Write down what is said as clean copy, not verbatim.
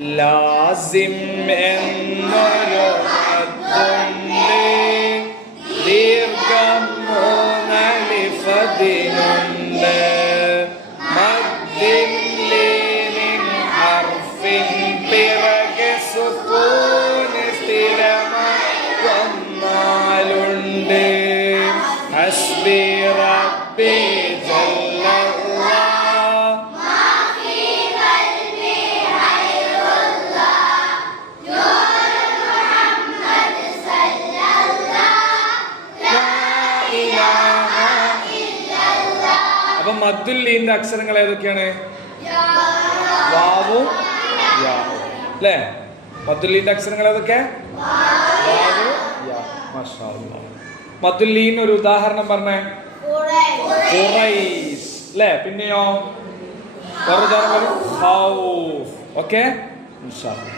ലാസിം എന്നൊരു മദ്ദുണ്ട്, ദീർഘം മൂന്നലിഫതിനുണ്ട്. മദ്ദിൻ ലീനിൻ ഹർഫിൻ പിറകെ സുക്കൂന് സ്ഥിരമായി വന്നാലുണ്ട്. ഹസ്ബി റബ്ബി അപ്പൊ മദ്ദുല്ലീന്റെ അക്ഷരങ്ങൾ ഏതൊക്കെയാണ്? വാവും യാവും അല്ലേ? മദ്ദുല്ലീന്റെ അക്ഷരങ്ങൾ ഏതൊക്കെ? വാവ് യാ. മാഷാ അല്ലാഹ്. മദ്ദുല്ലീൻ ഒരു ഉദാഹരണം പറഞ്ഞേ. ഖുറൈസ് അല്ലേ? പിന്നെയോ വേറെ ഉദാഹരണം. ഖൗഫ്. ഓക്കെ ഇൻഷാ അല്ലാഹ്.